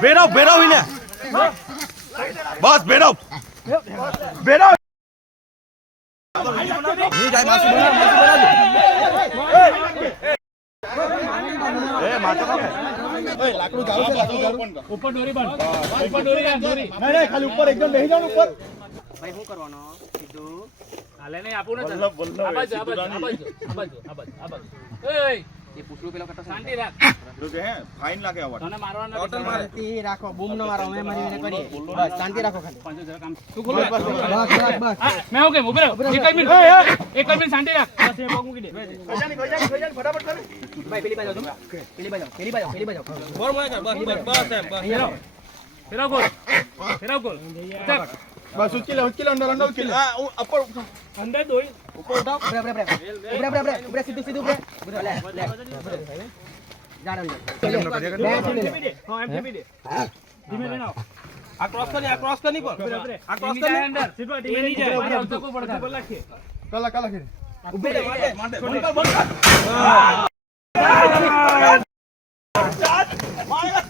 બેરાવ બેરાવ ઇને બસ બેરાવ બેરાવ ની જાય માસુ બનાવજો એ માથા ઓય લાકડું જાવ છે ઉપર દોરી બાંધ ઉપર દોરી આ દોરી નહીં ખાલી ઉપર એકદમ બેહી જાવ ઉપર ભાઈ શું કરવાનો સીધું હાલે નહીં આપું ને આ બાજુ એય એ પૂછલું પેલો કટો શાંતિ રાખ રૂકે હે ફાઈન લાગે આવા તને મારવાનો ટોટલ મારતી રાખો બૂમ ન મારો અમે મારીને કરીએ બસ શાંતિ રાખો ખાલી પાંચો જરા કામ તું ખોલ બસ મેં હું કેમ ઉભો રહો એક મિનિટ શાંતિ રાખ બસ એ પગ મૂકી દે ખજાની ફટાફટ કર ભાઈ પેલી બાજુ તું પેલી બાજુ બોર મોય કર બસ સાહેબ બસ ફેરાવ ગોલ ચાલ બસ ઉચકી લે અંદર ઉચકી લે આ ઉપર અંદર દોઈ ઉપર ઉઠાવ ઉભરે સીધું ઉભરે લે જાણ અંદર હા એમ ટીપી દે ધીમે ધીમે આવ આ ક્રોસ કર નહીં પણ આ ક્રોસ કર અંદર સીધો ધીમે નહીં જાય આવતો કો પડતા કલા ઉભરે માટે